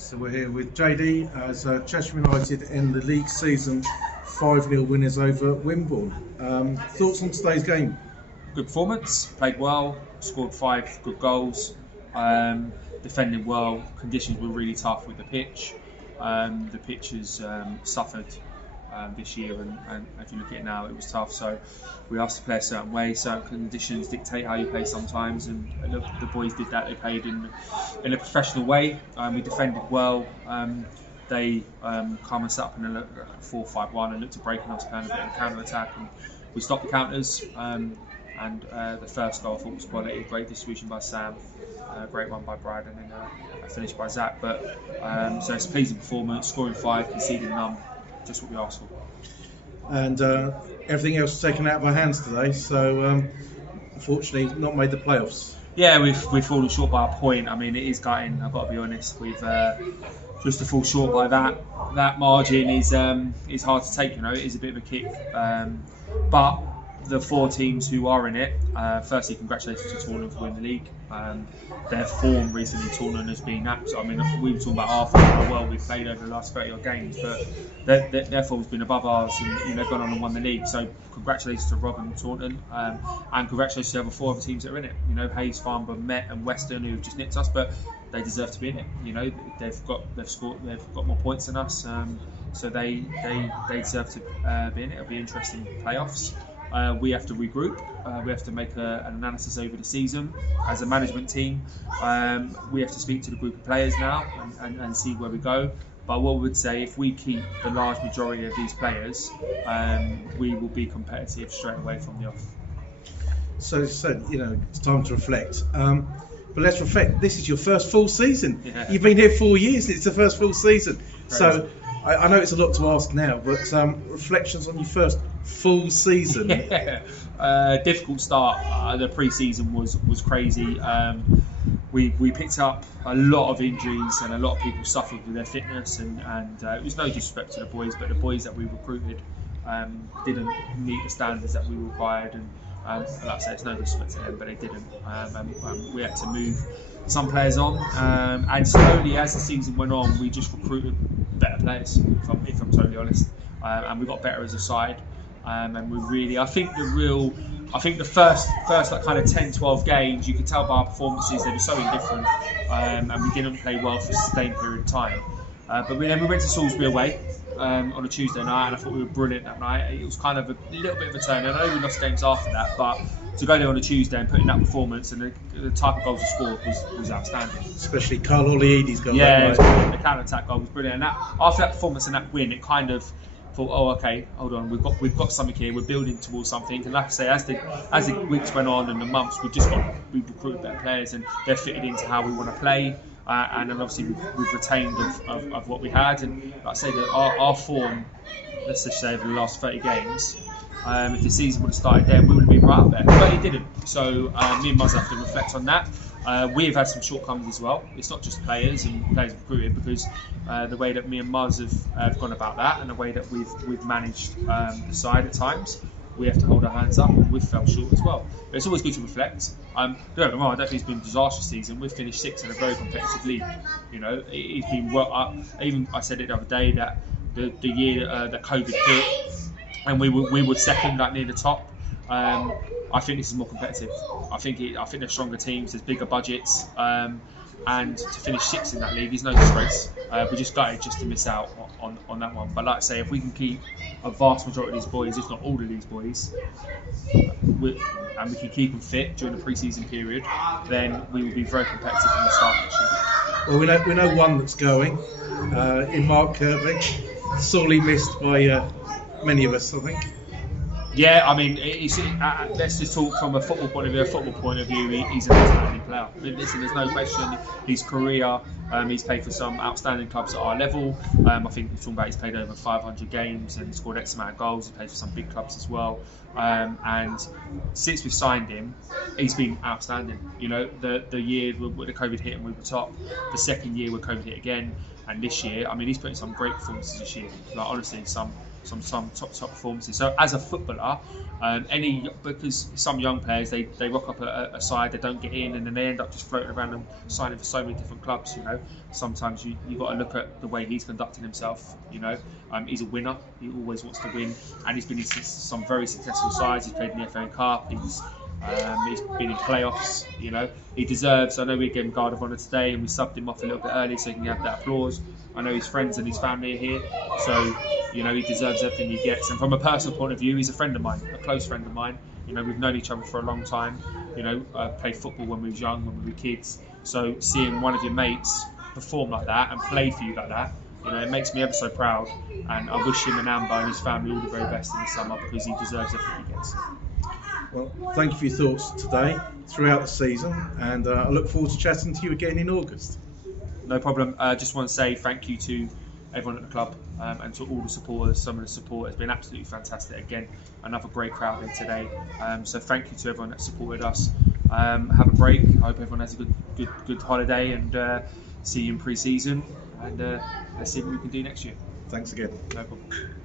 So we're here with JD as Chesham United end the league season 5-0 winners over Wimborne. Thoughts on today's game? Good performance, played well, scored 5 good goals, defended well. Conditions were really tough with the pitch. The pitch has suffered this year, and if you look at it now, it was tough. So we asked to play a certain way. Certain conditions dictate how you play sometimes, and look, the boys did that. They played in a professional way. We defended well. They calmed us up in a 4-5-1 and looked to break us, playing a bit of counter attack, and we stopped the counters. And the first goal I thought was quality, great distribution by Sam, great one by Brad, and then a finish by Zach. But so it's a pleasing performance, scoring 5, conceding none, just what we asked for. And everything else was taken out of our hands today, so unfortunately not made the playoffs. Yeah, we've fallen short by a point. I mean, it is gutting, I've got to be honest. We've just to fall short by that margin is hard to take. You know, it is a bit of a kick, but the 4 teams who are in it, firstly, congratulations to Taunton for winning the league. Their form recently in Taunton has been absolutely. I mean, we were talking about how well we've played over the last 30 odd games, but their form's been above ours, and they've gone on and won the league. So congratulations to Rob and Taunton, and congratulations to the other 4 other teams that are in it. You know, Hayes, Farnborough, Met, and Western, who have just nipped us, but they deserve to be in it. You know, they've got more points than us, so they deserve to be in it. It'll be interesting playoffs. We have to regroup. We have to make an analysis over the season as a management team. We have to speak to the group of players now and see where we go. But what we would say, if we keep the large majority of these players, we will be competitive straight away from the off. So you know, it's time to reflect. But let's reflect. This is your first full season. Yeah. You've been here 4 years, and it's the first full season. Crazy. So I know it's a lot to ask now, but reflections on your first full season. Yeah. Difficult start. The pre-season was crazy. We picked up a lot of injuries, and a lot of people suffered with their fitness, and it was no disrespect to the boys, but the boys that we recruited didn't meet the standards that we required, and like I say, it's no disrespect to them, but they didn't. We had to move some players on, and slowly as the season went on, we just recruited better players, if I'm totally honest, and we got better as a side, and we really, I think the first like kind of 10-12 games, you could tell by our performances they were so indifferent, and we didn't play well for a sustained period of time. But then we went to Salisbury away on a Tuesday night, and I thought we were brilliant that night. It was kind of a little bit of a turn. I know we lost games after that, but to go there on a Tuesday and put in that performance and the type of goals we scored was outstanding. Especially Carl Oliede's goal. Yeah, the counter-attack goal was brilliant. And after that performance and that win, it kind of thought, oh, okay, hold on, we've got something here. We're building towards something. And like I say, as the weeks went on and the months, we recruited better players, and they're fitted into how we want to play. And then obviously we've retained of what we had, and like I say, that our form, let's just say over the last 30 games, if the season would have started then, we would have been right up there, but it didn't. So me and Muzz have to reflect on that. We've had some shortcomings as well. It's not just players and players recruited, because the way that me and Muzz have gone about that, and the way that we've managed the side at times, we have to hold our hands up, and we've fell short as well. But it's always good to reflect. Don't get me wrong, I don't think it's been a disastrous season. We've finished 6th in a very competitive league. You know, it's been well up. Even I said it the other day that the year that COVID hit, and we were second, like near the top. I think this is more competitive. I think there's stronger teams, there's bigger budgets, and to finish 6th in that league is no disgrace. We just gutted just to miss out on that one. But like I say, if we can keep a vast majority of these boys, if not all of these boys, and we can keep them fit during the pre-season period, then we will be very competitive from the start next year. Well, we know one that's going in Mark Kirby, sorely missed by many of us, I think. Yeah, I mean, let's just talk from a football point of view. He's an outstanding player. Listen, there's no question. His career, he's played for some outstanding clubs at our level. I think we're talking about he's played over 500 games and scored X amount of goals. He plays for some big clubs as well. And since we've signed him, he's been outstanding. You know, the year with the COVID hit and we were top. The second year with COVID hit again, and this year, I mean, he's putting some great performances this year. Like honestly, some some top performances. So as a footballer, because some young players they rock up a side, they don't get in, and then they end up just floating around and signing for so many different clubs. Sometimes you got to look at the way he's conducting himself. He's a winner. He always wants to win, and he's been in some very successful sides. He's played in the FA Cup. He's been in playoffs. He deserves. I know we gave him guard of honour today, and we subbed him off a little bit early so he can have that applause. I know his friends and his family are here, so he deserves everything he gets. And from a personal point of view, he's a friend of mine, a close friend of mine. We've known each other for a long time. Played football when we were young, when we were kids. So seeing one of your mates perform like that and play for you like that, it makes me ever so proud. And I wish him and Amber and his family all the very best in the summer, because he deserves everything he gets. Well, thank you for your thoughts today, throughout the season, and I look forward to chatting to you again in August. No problem. I just want to say thank you to everyone at the club, and to all the supporters. Some of the support has been absolutely fantastic. Again, another great crowd here today. So thank you to everyone that supported us. Have a break. I hope everyone has a good holiday, and see you in pre-season. And let's see what we can do next year. Thanks again. No problem.